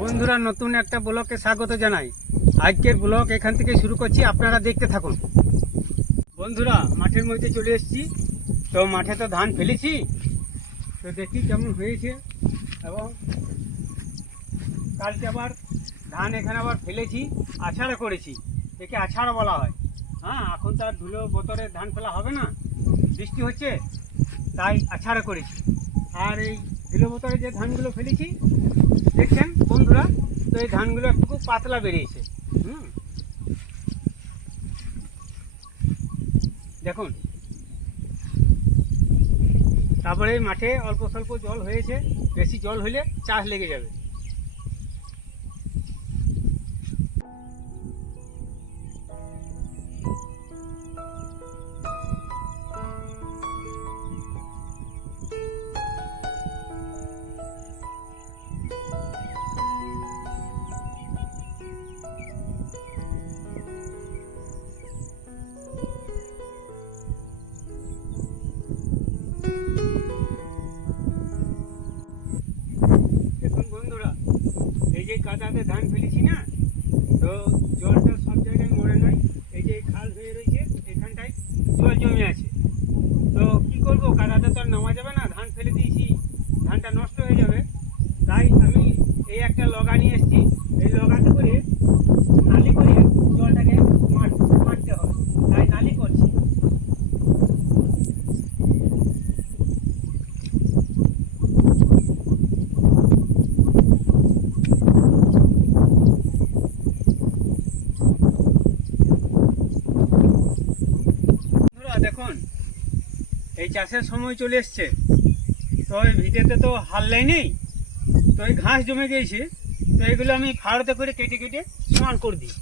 বন্ধুরা, নতুন একটা ব্লগে স্বাগত জানাই। আজকের ব্লগ এখান থেকে শুরু করছি, আপনারা দেখতে থাকুন। বন্ধুরা, মাঠের মধ্যে চলে এসেছি। তো মাঠে তো ধান ফেলেছি, তো দেখি কেমন হয়েছে। এবং কালকে আবার ধান এখানে আবার ফেলেছি, আছাড়া করেছি। একে আছাড়া বলা হয়। হ্যাঁ, এখন তো আর ধুলো বোতরে ধান ফেলা হবে না, বৃষ্টি হচ্ছে, তাই আছাড়া করেছি। আর এই ধুলো বোতরে যে ধানগুলো ফেলেছি দেখছেন বন্ধুরা, তো এই ধানগুলো একটু পাতলা বেরিয়েছে। দেখুন, তারপরে এই মাঠে অল্প স্বল্প জল হয়েছে, বেশি জল হলে চাষ লেগে যাবে। দেখুন বন্ধুরা, এই যে কাদাতে ধান ফেলেছি না, তো জলটা সব জায়গায় মরে নয়। এই যে খাল হয়ে রয়েছে, এখানটায় জল জমে আছে। তো কি করব, কাদাতে তো আর নামা যাবে না, ধান ফেলে দিয়েছি, ধানটা নষ্ট হয়ে যাবে। তাই আমি এই একটা লগা নিয়ে এসেছি। এই লগাতে করে নালি করে জলটাকে মারতে হবে, তাই নালি করছি। দেখুন, এই চাষের সময় চলে এসছে, তো এই ভিটেতে তো হাল্লাই নেই, তো এই ঘাস জমে গিয়েছে। তো এগুলো আমি ফাড়তে করে কেটে কেটে সমান করে দিই,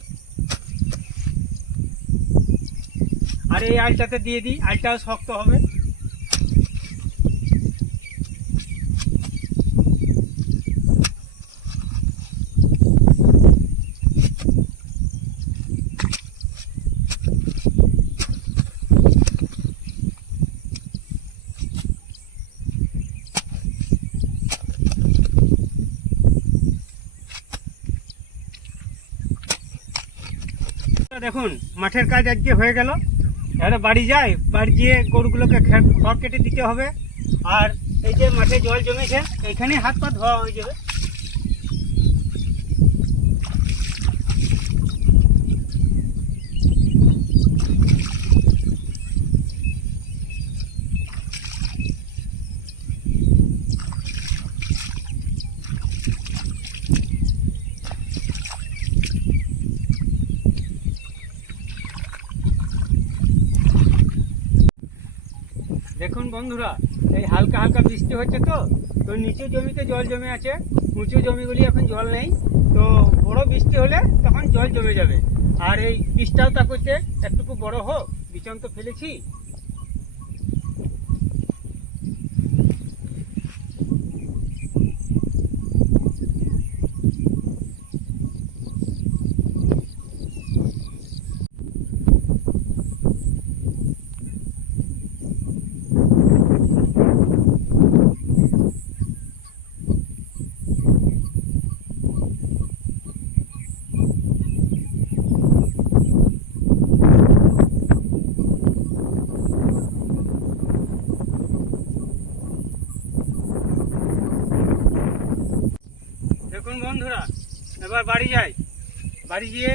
আর এই আলটাতে দিয়ে দিই, আলটাও শক্ত হবে। দেখুন, মাঠের কাজ আজকে হয়ে গেল। এবারে বাড়ি যাই, বাড়ি গিয়ে গরুগুলোকে খড় কেটে দিতে হবে। আর এই যে মাঠে জল জমেছে, এখানে হাত পা ধোয়া হয়ে যাবে। দেখুন বন্ধুরা, এই হালকা হালকা বৃষ্টি হচ্ছে, তো তো নিচু জমিতে জল জমে আছে, উঁচু জমিগুলি এখন জল নেই। তো বড় বৃষ্টি হলে তখন জল জমে যাবে। আর এই বীজটাও তা করছে একটুকু বড় হোক, বিচন তো ফেলেছি। দেখুন বন্ধুরা, এবার বাড়ি যাই। বাড়ি গিয়ে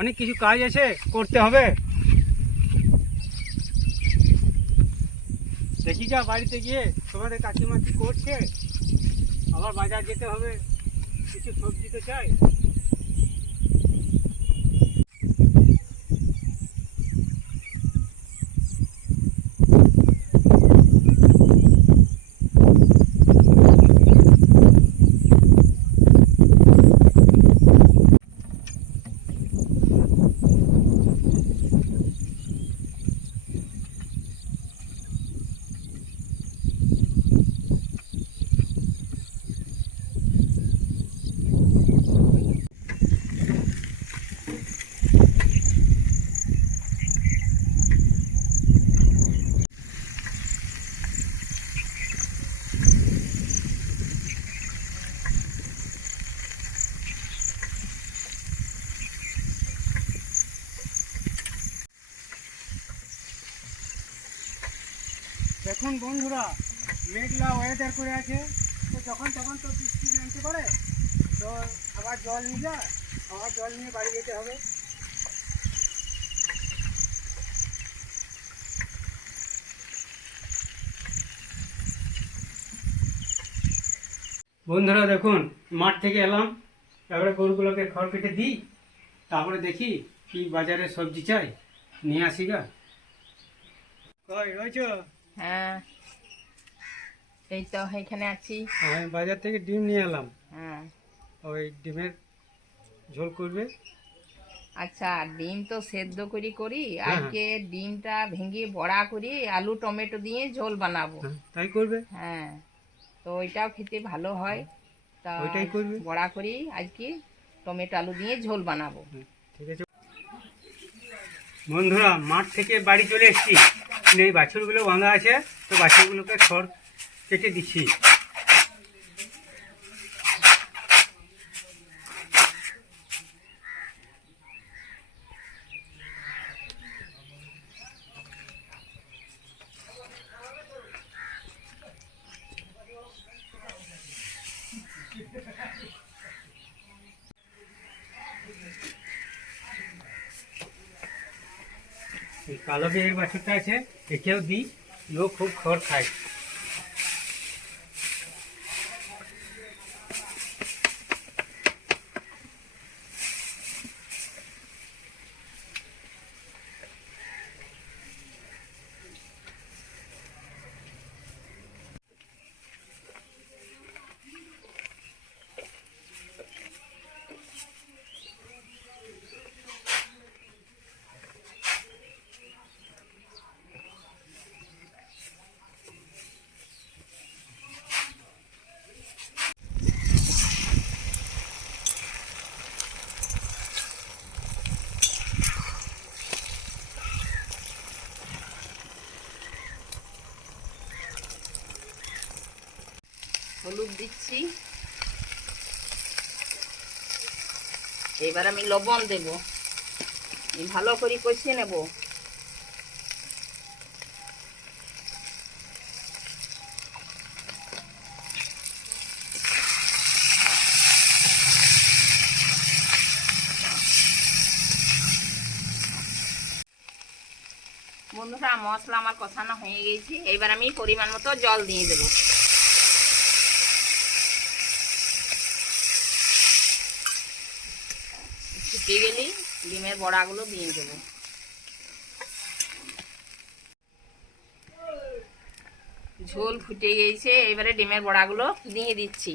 অনেক কিছু কাজ আছে, করতে হবে। দেখি যা বাড়িতে গিয়ে তোমাদের কাকিমা কি করছে। আবার বাজার যেতে হবে, কিছু সবজি তো চাই। দেখুন বন্ধুরা, মেঘলা ওয়েদার করে আছে, তো যখন তখন তো বৃষ্টি নামতে পারে, তো আবার জল নিয়ে যা, আবার জল নিয়ে বাড়ি যেতে হবে। বন্ধুরা দেখুন, মাঠ থেকে এলাম, তারপরে গরুগুলোকে খড় কেটে দিই, তারপরে দেখি কি বাজারে সবজি চাই, নিয়ে আসি গা। কই রয়েছো? হ্যাঁ, এই তো এখানে আছি। আমি বাজার থেকে ডিম নিয়ে এলাম, হ্যাঁ, ওই ডিমের ঝোল করবে। আচ্ছা, ডিম তো সেদ্ধ করি করি, হ্যাঁ। আজকে ডিমটা ভেঙে বড়া করি আলু টমেটো দিয়ে ঝোল বানাবো। হ্যাঁ, তাই করবে। হ্যাঁ, তো ওইটাও খেতে ভালো হয়। তা ওইটাই করবে। বড়া করি আজকে, টমেটো আলু দিয়ে ঝোল বানাবো। ঠিক আছে বন্ধুরা, মাঠ থেকে বাড়ি চলে এসেছি, এই বাছুরগুলো বাঁধা আছে, তো বাছুরগুলোকে খড় কেটে দিচ্ছি। এই কালো বিয়ের বাছুরটা আছে, একেও দিই, লোক খুব খড় খায়। হলুদ দিচ্ছি, এবার আমি লবণ দেব, ভালো করে কষিয়ে নেব। বন্ধুরা, মশলা আমার কষানো হয়ে গেছে, এবার আমি পরিমাণ মতো জল দিয়ে দেবো। ফুটে গেলেই ডিমের বড়াগুলো দিয়ে দেবো। ঝোল ফুটে গেছে, এবারে ডিমের বড়াগুলো দিয়ে দিচ্ছি।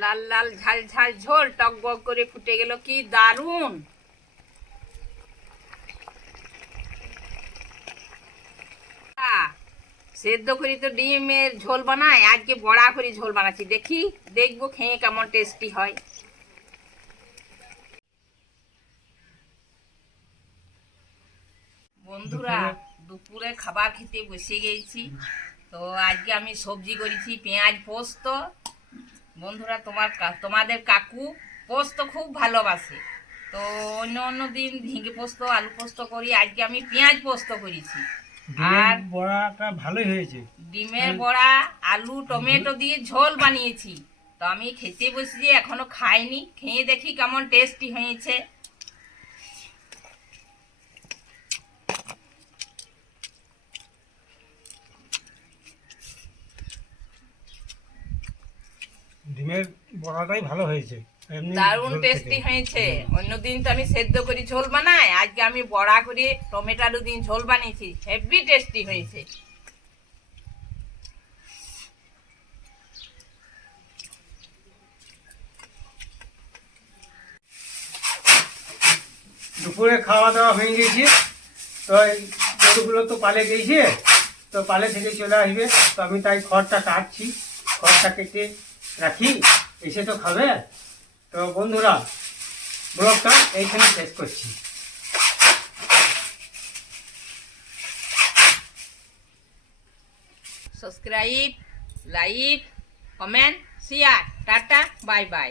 লাল লাল ঝাল ঝাল ঝোল টকবক করে ফুটে গেল, কি দারুণ! সেদ্ধ করি তো ডিমের ঝোল বানাই, আজকে বড়া করে ঝোল বানাচ্ছি, দেখবো খেয়ে কেমন টেস্টি হয়। বন্ধুরা, দুপুরে খাবার খেতে বসে গেছি, তো আজকে আমি সবজি করেছি পেঁয়াজ পোস্ত। বন্ধুরা, তোমাদের কাকু পোস্ত খুব ভালোবাসে, তো অন্য অন্য দিন ঝিঙে পোস্ত আলু পোস্ত করি, আজকে আমি পেঁয়াজ পোস্ত করেছি। আর বড়াটা ভালোই হয়েছে, ডিমের বড়া আলু টমেটো দিয়ে ঝোল বানিয়েছি, তো আমি খেতে বসেছি, এখনো খাইনি, খেয়ে দেখি কেমন টেস্টি হয়েছে। ডিমের বড়াটাই ভালো হয়েছে, দারুণ টেস্টি হয়েছে। অন্যদিন তো আমি সেদ্ধ করে ঝোল বানাই, আজকে আমি বড়া করে টমেটো আলু দিয়ে ঝোল বানিয়েছি, হেভি টেস্টি হয়েছে। দুপুরে খাওয়া দাওয়া হয়ে গেছে, তো এই গরুগুলো তো পালে গেছে, তো পালে থেকে চলে আসবে, তো আমি তাই খড়টা কাটছি, খড়টা কেটে রাখি, এসে তো খাবে। তো বন্ধুরা, ব্লগটা এইখানে শেষ করছি। Subscribe, like, comment, share. Tata, bye bye.